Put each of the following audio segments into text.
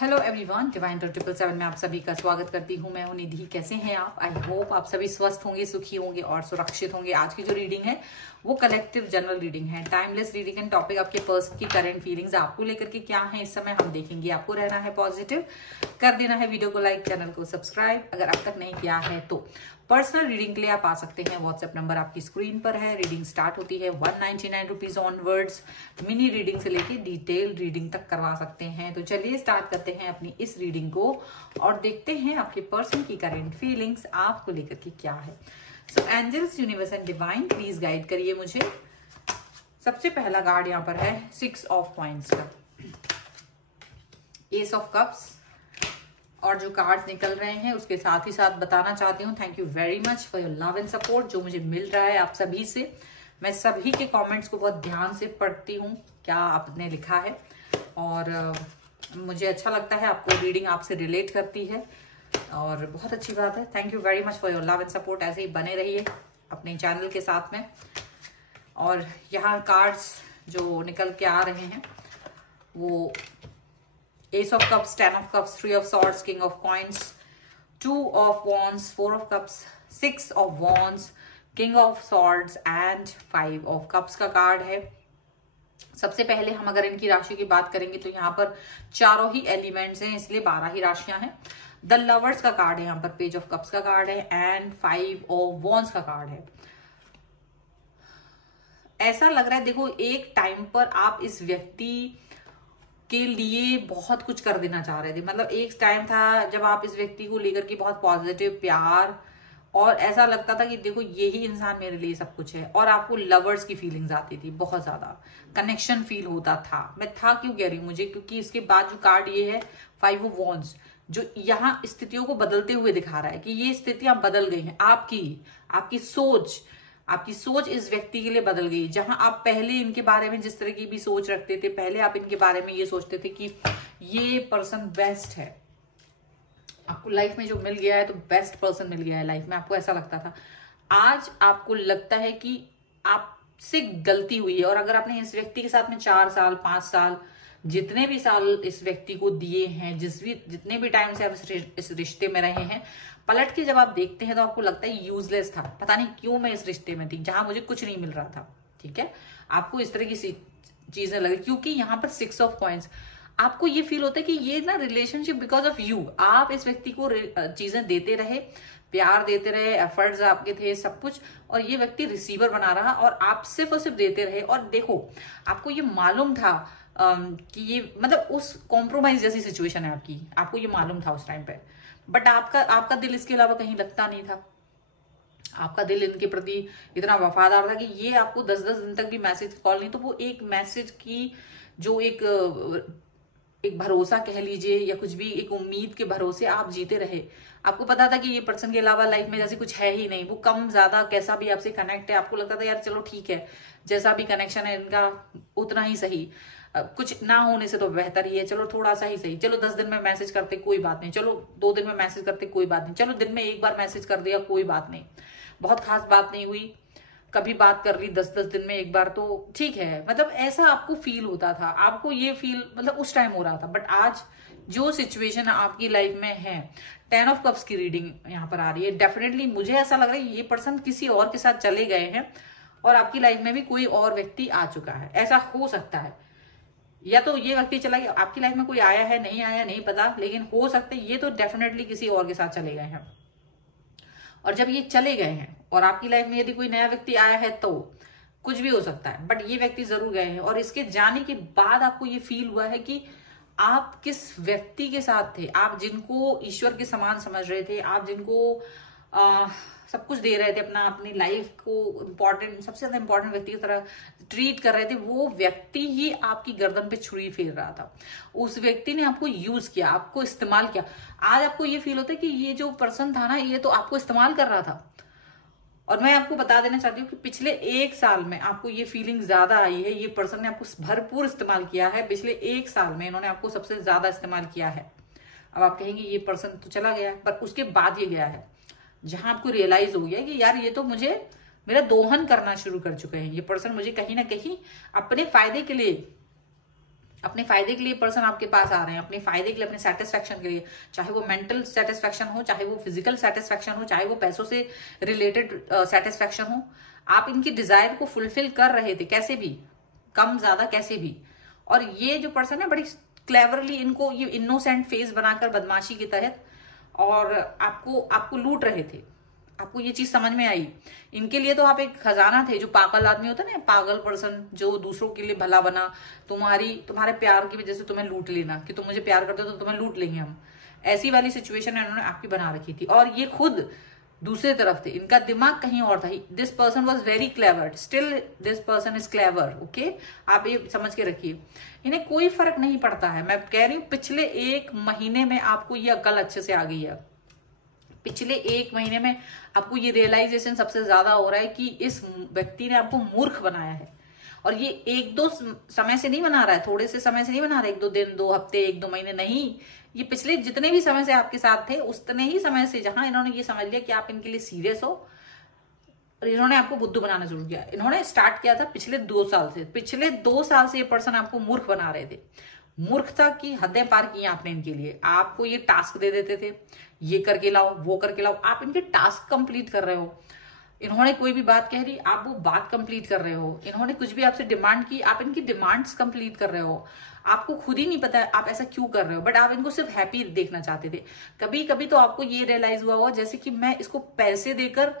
Hello everyone, divine 777 में आप सभी का स्वागत करती हूँ। मैं हूँ निधि। कैसे हैं आप? आई होप आप सभी स्वस्थ होंगे, सुखी होंगे और सुरक्षित होंगे। आज की जो रीडिंग है वो कलेक्टिव जनरल रीडिंग है, टाइमलेस रीडिंग एंड टॉपिक आपके पर्सन की करंट फीलिंग्स आपको लेकर के क्या है इस समय हम देखेंगे। आपको रहना है पॉजिटिव, कर देना है वीडियो को लाइक, चैनल को सब्सक्राइब अगर अब तक नहीं किया है तो। पर्सनल रीडिंग के लिए आप आ सकते हैं, व्हाट्सएप नंबर आपकी स्क्रीन पर है। रीडिंग स्टार्ट होती है 199 रुपीज ऑनवर्ड्स। मिनी रीडिंग से लेके डिटेल रीडिंग तक करवा सकते हैं। तो चलिए स्टार्ट करते हैं अपनी इस रीडिंग को और देखते हैं आपके पर्सन की करंट फीलिंग्स आपको लेकर के क्या है। So angels, universe and divine please guide करिए मुझे। सबसे पहला कार्ड यहाँ पर है 6 ऑफ कॉइंस का, एस ऑफ कप्स, और जो कार्ड्स निकल रहे हैं उसके साथ ही साथ बताना चाहती हूँ thank you very much for your love and support जो मुझे मिल रहा है आप सभी से। मैं सभी के कमेंट्स को बहुत ध्यान से पढ़ती हूँ, क्या आपने लिखा है, और मुझे अच्छा लगता है। आपको रीडिंग आपसे रिलेट करती है और बहुत अच्छी बात है। Thank you very much for your love and support. ऐसे ही बने रहिए अपने चैनल के साथ में। और यहाँ कार्ड्स जो निकल के आ रहे हैं वो Ace of Cups, 10 of Cups, 3 of Swords, King of Coins, 2 of Wands, 4 of Cups, 6 of Wands, King of Swords and 5 of Cups का कार्ड है। सबसे पहले हम अगर इनकी राशि की बात करेंगे तो यहाँ पर चारों ही एलिमेंट्स हैं, इसलिए 12 ही राशियां हैं। द लवर्स का कार्ड है यहाँ पर, पेज ऑफ कप्स का कार्ड है एंड 5 ऑफ वॉन्ड्स का कार्ड है। ऐसा लग रहा है, देखो एक टाइम पर आप इस व्यक्ति के लिए बहुत कुछ कर देना चाह रहे थे। मतलब एक टाइम था जब आप इस व्यक्ति को लेकर के बहुत पॉजिटिव प्यार, और ऐसा लगता था कि देखो यही इंसान मेरे लिए सब कुछ है, और आपको लवर्स की फीलिंग्स आती थी, बहुत ज्यादा कनेक्शन फील होता था। मैं था क्यों कह रही हूँ मुझे, क्योंकि इसके बाद जो कार्ड ये है 5 ऑफ वॉन्ड्स, जो यहाँ स्थितियों को बदलते हुए दिखा रहा है कि ये स्थितियां बदल गई हैं। आपकी सोच इस व्यक्ति के लिए बदल गई। जहां आप पहले इनके बारे में जिस तरह की भी सोच रखते थे, पहले आप इनके बारे में ये सोचते थे कि ये पर्सन बेस्ट है, आपको लाइफ में जो मिल गया है तो बेस्ट पर्सन मिल गया है लाइफ में, आपको ऐसा लगता था। आज आपको लगता है कि आपसे गलती हुई है, और अगर आपने इस व्यक्ति के साथ में 4 साल 5 साल जितने भी साल इस व्यक्ति को दिए हैं, जितने भी टाइम से आप इस रिश्ते में रहे हैं, पलट के जब आप देखते हैं तो आपको लगता है यूजलेस था, पता नहीं क्यों मैं इस रिश्ते में थी जहां मुझे कुछ नहीं मिल रहा था। ठीक है, आपको इस तरह की चीजें लगे, क्योंकि यहाँ पर 6 ऑफ कॉइंस, आपको ये फील होता है कि ये ना रिलेशनशिप बिकॉज ऑफ यू, आप इस व्यक्ति को चीजें देते रहे, प्यार देते रहे, एफर्ट्स आपके थे, सब कुछ, और ये व्यक्ति रिसीवर बना रहा और आप सिर्फ और सिर्फ देते रहे। और देखो आपको ये मालूम था कि ये मतलब उस कॉम्प्रोमाइज जैसी सिचुएशन है आपकी, आपको ये मालूम था उस टाइम पे, बट आपका दिल इसके अलावा कहीं लगता नहीं था। आपका दिल इनके प्रति इतना वफादार था कि ये आपको 10-10 दिन तक भी मैसेज कॉल नहीं, तो वो एक मैसेज की जो एक भरोसा कह लीजिए या कुछ भी, एक उम्मीद के भरोसे आप जीते रहे। आपको पता था कि ये पर्सन के अलावा लाइफ में जैसे कुछ है ही नहीं, वो कम ज्यादा कैसा भी आपसे कनेक्ट है, आपको लगता था यार चलो ठीक है, जैसा भी कनेक्शन है इनका उतना ही सही, कुछ ना होने से तो बेहतर ही है, चलो थोड़ा सा ही सही, चलो 10 दिन में मैसेज करते कोई बात नहीं, चलो 2 दिन में मैसेज करते कोई बात नहीं, चलो दिन में एक बार मैसेज कर दिया कोई बात नहीं, बहुत खास बात नहीं हुई, कभी बात कर ली 10-10 दिन में एक बार तो ठीक है। मतलब ऐसा आपको फील होता था, आपको ये फील मतलब उस टाइम हो रहा था। बट आज जो सिचुएशन आपकी लाइफ में है, 10 ऑफ कप्स की रीडिंग यहाँ पर आ रही है। डेफिनेटली मुझे ऐसा लग रहा है ये पर्सन किसी और के साथ चले गए हैं और आपकी लाइफ में भी कोई और व्यक्ति आ चुका है, ऐसा हो सकता है। या तो ये व्यक्ति चला गया, आपकी लाइफ में कोई आया है, नहीं आया नहीं पता, लेकिन हो सकता है ये तो डेफिनेटली किसी और के साथ चले गए हैं। और जब ये चले गए हैं और आपकी लाइफ में यदि कोई नया व्यक्ति आया है तो कुछ भी हो सकता है, बट ये व्यक्ति जरूर गए हैं। और इसके जाने के बाद आपको ये फील हुआ है कि आप किस व्यक्ति के साथ थे, आप जिनको ईश्वर के समान समझ रहे थे, आप जिनको सब कुछ दे रहे थे, अपनी लाइफ को इम्पोर्टेंट, सबसे ज्यादा इम्पोर्टेंट व्यक्ति की तरह ट्रीट कर रहे थे, वो व्यक्ति ही आपकी गर्दन पे छुरी फेर रहा था। उस व्यक्ति ने आपको यूज किया, आपको इस्तेमाल किया। आज आपको ये फील होता है कि ये जो पर्सन था ना, ये तो आपको इस्तेमाल कर रहा था। और मैं आपको बता देना चाहती हूँ कि पिछले 1 साल में आपको ये फीलिंग ज्यादा आई है, ये पर्सन ने आपको भरपूर इस्तेमाल किया है। पिछले 1 साल में इन्होंने आपको सबसे ज्यादा इस्तेमाल किया है। अब आप कहेंगे ये पर्सन तो चला गया, पर उसके बाद ये गया है जहां आपको रियलाइज हो गया कि यार ये तो मुझे मेरा दोहन करना शुरू कर चुके हैं, ये पर्सन मुझे कहीं ना कहीं अपने फायदे के लिए अपने फायदे के लिए पर्सन आपके पास आ रहे हैं, अपने फायदे के लिए, अपने सेटिस्फेक्शन के लिए, चाहे वो मेंटल सेटिस्फेक्शन हो, चाहे वो फिजिकल सेटिस्फेक्शन हो, चाहे वो पैसों से रिलेटेड सेटिस्फेक्शन हो। आप इनकी डिजायर को फुलफिल कर रहे थे कैसे भी, कम ज्यादा कैसे भी। और ये जो पर्सन है बड़ी क्लेवरली इनको ये इनोसेंट फेस बनाकर बदमाशी के तहत और आपको लूट रहे थे। आपको ये चीज समझ में आई। इनके लिए तो आप एक खजाना थे। जो पागल आदमी होता है ना, पागल पर्सन जो दूसरों के लिए भला बना, तुम्हारे प्यार की वजह से तुम्हें लूट लेना, कि तुम मुझे प्यार करते हो तो तुम्हें लूट लेंगे हम, ऐसी वाली सिचुएशन इन्होंने आपकी बना रखी थी। और ये खुद दूसरे तरफ थे, इनका दिमाग कहीं और था। This person was very clever, still this person is clever. Okay, आप ये समझ के रखिए, इन्हें कोई फर्क नहीं पड़ता है। मैं कह रही हूँ पिछले 1 महीने में आपको ये अक्ल अच्छे से आ गई है। पिछले 1 महीने में आपको ये रियलाइजेशन सबसे ज्यादा हो रहा है कि इस व्यक्ति ने आपको मूर्ख बनाया है। और ये 1-2 समय से नहीं बना रहा है, थोड़े से समय से नहीं बना रहा है, 1-2 दिन, 2 हफ्ते, 1-2 महीने नहीं। ये पिछले जितने भी समय से आपके साथ थे उतने ही समय से, जहां इन्होंने ये समझ लिया कि आप इनके लिए सीरियस हो और इन्होंने आपको बुद्धू बनाना शुरू किया। इन्होंने स्टार्ट किया था पिछले 2 साल से। पिछले 2 साल से ये पर्सन आपको मूर्ख बना रहे थे। मूर्खता की हदें पार की आपने इनके लिए। आपको ये टास्क दे देते थे, ये करके लाओ, वो करके लाओ, आप इनके टास्क कंप्लीट कर रहे हो। इन्होंने कोई भी बात कह दी, आप वो बात कंप्लीट कर रहे हो। इन्होंने कुछ भी आपसे डिमांड की, आप इनकी डिमांड्स कंप्लीट कर रहे हो। आपको खुद ही नहीं पता है आप ऐसा क्यों कर रहे हो, बट आप इनको सिर्फ हैप्पी देखना चाहते थे। कभी कभी तो आपको ये रियलाइज हुआ होगा जैसे कि मैं इसको पैसे देकर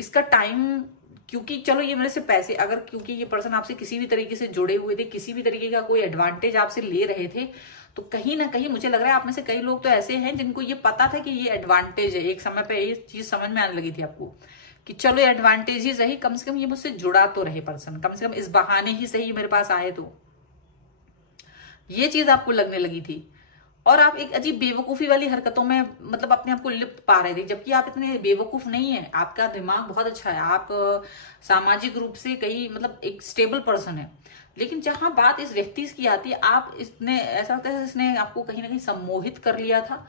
इसका टाइम, क्योंकि चलो ये मेरे से पैसे, अगर क्योंकि ये पर्सन आपसे किसी भी तरीके से जुड़े हुए थे, किसी भी तरीके का कोई एडवांटेज आपसे ले रहे थे, तो कहीं ना कहीं मुझे लग रहा है आप में से कई लोग तो ऐसे हैं जिनको ये पता था कि ये एडवांटेज है। एक समय पे ये चीज समझ में आने लगी थी आपको कि चलो ये एडवांटेज ही सही, कम से कम ये मुझसे जुड़ा तो रहे पर्सन, कम से कम इस बहाने ही सही मेरे पास आए। तो ये चीज आपको लगने लगी थी। और आप एक अजीब बेवकूफी वाली हरकतों में मतलब अपने आप को लिप्त पा रहे थे, जबकि आप इतने बेवकूफ नहीं है। आपका दिमाग बहुत अच्छा है, आप सामाजिक रूप से कहीं मतलब एक स्टेबल पर्सन है। लेकिन जहां बात इस व्यक्ति की आती है, आप इसने ऐसा लगता है इसने आपको कहीं ना कहीं सम्मोहित कर लिया था।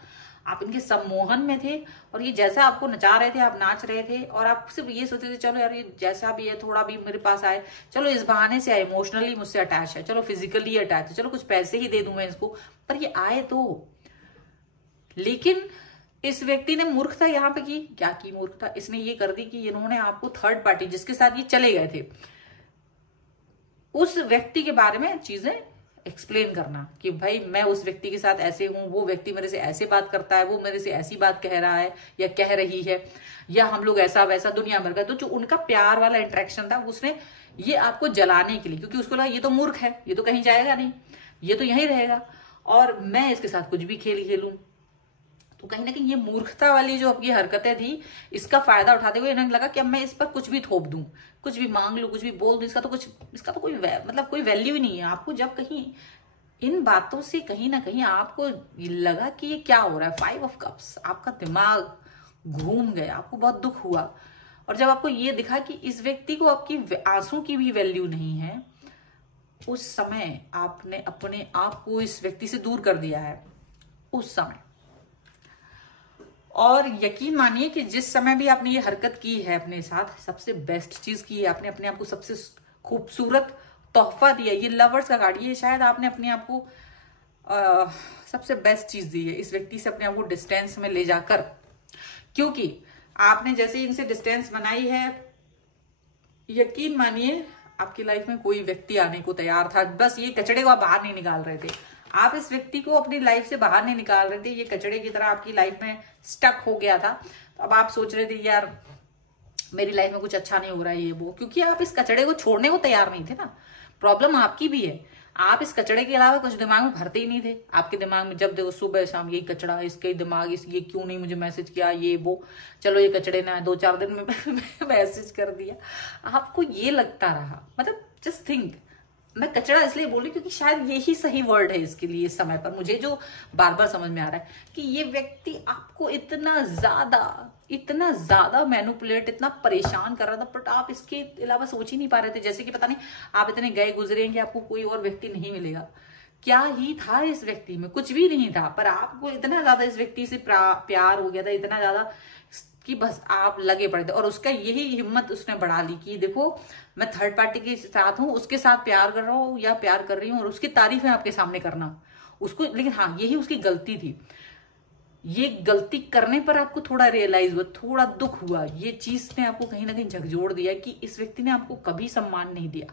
आप इनके सम्मोहन में थे और ये जैसा आपको नचा रहे थे, आप नाच रहे थे और आप सिर्फ ये सोचते थे चलो यार ये जैसा भी है थोड़ा भी मेरे पास आए, चलो इस बहाने से आए, इमोशनली मुझसे अटैच है, चलो फिजिकली अटैच है, चलो कुछ पैसे ही दे दूं मैं इसको, पर ये आए तो। लेकिन इस व्यक्ति ने मूर्खता यहां पे की, क्या की मूर्खता, इसने ये कर दी कि इन्होंने आपको थर्ड पार्टी जिसके साथ ये चले गए थे उस व्यक्ति के बारे में चीजें एक्सप्लेन करना कि भाई मैं उस व्यक्ति के साथ ऐसे हूं, वो व्यक्ति मेरे से ऐसे बात करता है, वो मेरे से ऐसी बात कह रहा है या कह रही है, या हम लोग ऐसा वैसा दुनिया भर का। तो जो उनका प्यार वाला इंटरेक्शन था उसने ये आपको जलाने के लिए, क्योंकि उसको लगा ये तो मूर्ख है, ये तो कहीं जाएगा नहीं, ये तो यहीं रहेगा और मैं इसके साथ कुछ भी खेल खेलूं। तो कहीं ना कहीं ये मूर्खता वाली जो आपकी हरकतें थी इसका फायदा उठाते हुए इन्हें लगा कि अब मैं इस पर कुछ भी थोप दूं, कुछ भी मांग लूं, कुछ भी बोल दूं, इसका तो कोई मतलब कोई वैल्यू ही नहीं है। आपको जब कहीं इन बातों से कहीं ना कहीं आपको लगा कि ये क्या हो रहा है, 5 ऑफ कप्स, आपका दिमाग घूम गया, आपको बहुत दुख हुआ। और जब आपको ये दिखा कि इस व्यक्ति को आपकी आंसू की भी वैल्यू नहीं है, उस समय आपने अपने आप को इस व्यक्ति से दूर कर दिया है उस समय। और यकीन मानिए कि जिस समय भी आपने ये हरकत की है अपने साथ, सबसे बेस्ट चीज की है, आपने अपने आप को सबसे खूबसूरत तोहफा दिया। ये लवर्स का कार्ड, ये शायद आपने अपने आप को सबसे बेस्ट चीज दी है, इस व्यक्ति से अपने आप को डिस्टेंस में ले जाकर। क्योंकि आपने जैसे इनसे डिस्टेंस बनाई है, यकीन मानिए आपकी लाइफ में कोई व्यक्ति आने को तैयार था, बस ये कचड़े को आप बाहर नहीं निकाल रहे थे। आप इस व्यक्ति को अपनी लाइफ से बाहर नहीं निकाल रहे थे, ये कचड़े की तरह आपकी लाइफ में स्टक हो गया था। तो अब आप सोच रहे थे यार मेरी लाइफ में कुछ अच्छा नहीं हो रहा है ये वो, क्योंकि आप इस कचड़े को छोड़ने को तैयार नहीं थे ना। प्रॉब्लम आपकी भी है, आप इस कचड़े के अलावा कुछ दिमाग में भरते ही नहीं थे। आपके दिमाग में जब देखो सुबह शाम यही कचड़ा, इसके दिमाग ये क्यों नहीं मुझे मैसेज किया, ये वो, चलो ये कचड़े ने 2-4 दिन में मैसेज कर दिया, आपको ये लगता रहा। मतलब जस्ट थिंक, मैं कचड़ा इसलिए बोल रही क्योंकि शायद यही सही वर्ड है इसके लिए इस समय पर, मुझे जो बार बार समझ में आ रहा है कि ये व्यक्ति आपको इतना ज्यादा मैनिपुलेट, इतना परेशान कर रहा था, बट आप इसके अलावा सोच ही नहीं पा रहे थे। जैसे कि पता नहीं आप इतने गए गुजरे कि आपको कोई और व्यक्ति नहीं मिलेगा, क्या ही था इस व्यक्ति में, कुछ भी नहीं था, पर आपको इतना ज्यादा इस व्यक्ति से प्यार हो गया था, इतना ज्यादा कि बस आप लगे पड़े थे। और उसका यही हिम्मत उसने बढ़ा ली कि देखो मैं थर्ड पार्टी के साथ हूं, उसके साथ प्यार कर रहा हूं या प्यार कर रही हूं, और उसकी तारीफ है आपके सामने करना उसको। लेकिन हाँ, यही उसकी गलती थी। ये गलती करने पर आपको थोड़ा रियलाइज हुआ, थोड़ा दुख हुआ, ये चीज ने आपको कहीं ना कहीं झकझोर दिया कि इस व्यक्ति ने आपको कभी सम्मान नहीं दिया,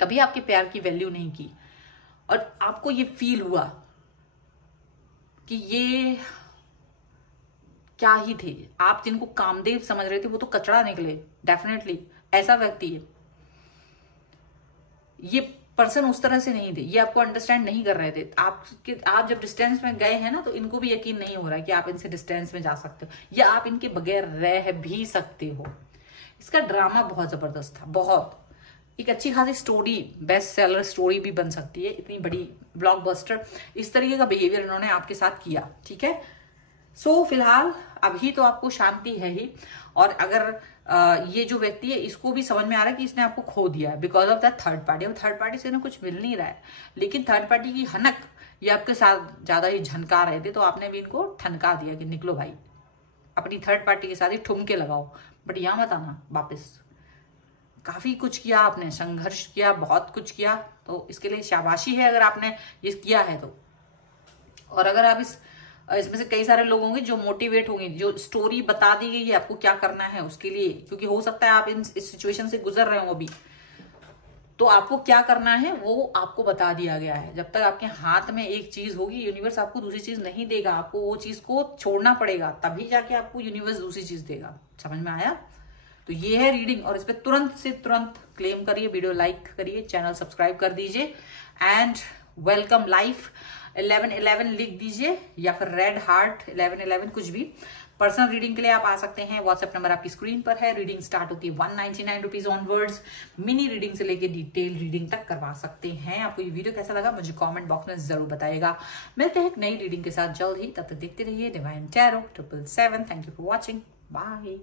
कभी आपके प्यार की वैल्यू नहीं की। और आपको ये फील हुआ कि ये क्या ही थे, आप जिनको कामदेव समझ रहे थे वो तो कचरा निकले। डेफिनेटली ऐसा व्यक्ति है, ये पर्सन उस तरह से नहीं थे, ये आपको अंडरस्टैंड नहीं कर रहे थे। आप जब डिस्टेंस में गए हैं ना, तो इनको भी यकीन नहीं हो रहा है कि आप इनसे डिस्टेंस में जा सकते हो या आप इनके बगैर रह भी सकते हो। इसका ड्रामा बहुत जबरदस्त था, बहुत। एक अच्छी खासी स्टोरी, बेस्ट सेलर स्टोरी भी बन सकती है, इतनी बड़ी ब्लॉकबस्टर। इस तरीके का बिहेवियर इन्होंने आपके साथ किया, ठीक है। सो फिलहाल अभी तो आपको शांति है ही। और अगर ये जो व्यक्ति है, इसको भी समझ में आ रहा है कि इसने आपको खो दिया है because of that third party. और थर्ड पार्टी से इन्हें कुछ मिल नहीं रहा है, लेकिन थर्ड पार्टी की हनक ये आपके साथ ज्यादा ही झनका रहे थे, तो आपने भी इनको ठनका दिया कि निकलो भाई, अपनी थर्ड पार्टी के साथ ही ठुमके लगाओ, बट यहाँ मत आना वापिस। काफी कुछ किया आपने, संघर्ष किया, बहुत कुछ किया, तो इसके लिए शाबाशी है अगर आपने ये किया है तो। और अगर आप इसमें से कई सारे लोग होंगे जो मोटिवेट होंगे, जो स्टोरी बता दी गई है आपको क्या करना है उसके लिए, क्योंकि हो सकता है आप इस सिचुएशन से गुजर रहे हो अभी, तो आपको क्या करना है वो आपको बता दिया गया है। जब तक आपके हाथ में एक चीज होगी, यूनिवर्स आपको दूसरी चीज नहीं देगा, आपको वो चीज को छोड़ना पड़ेगा, तभी जाके आपको यूनिवर्स दूसरी चीज देगा। समझ में आया? तो ये है रीडिंग, और इस पे तुरंत से तुरंत क्लेम करिए, वीडियो लाइक करिए, चैनल सब्सक्राइब कर दीजिए, एंड वेलकम लाइफ 1111 लिख दीजिए, या फिर रेड हार्ट 1111, कुछ भी। पर्सनल रीडिंग के लिए आप आ सकते हैं, व्हाट्सएप नंबर आपकी स्क्रीन पर है। रीडिंग स्टार्ट होती है 199 रुपीज ऑनवर्ड्स। मिनी रीडिंग से लेके डिटेल रीडिंग तक करवा सकते हैं। आपको ये वीडियो कैसा लगा मुझे कमेंट बॉक्स में जरूर बताइएगा। मिलते हैं एक नई रीडिंग के साथ जल्द ही, तब तक देखते रहिए Divine Tarot 777। Thank you for watching, bye.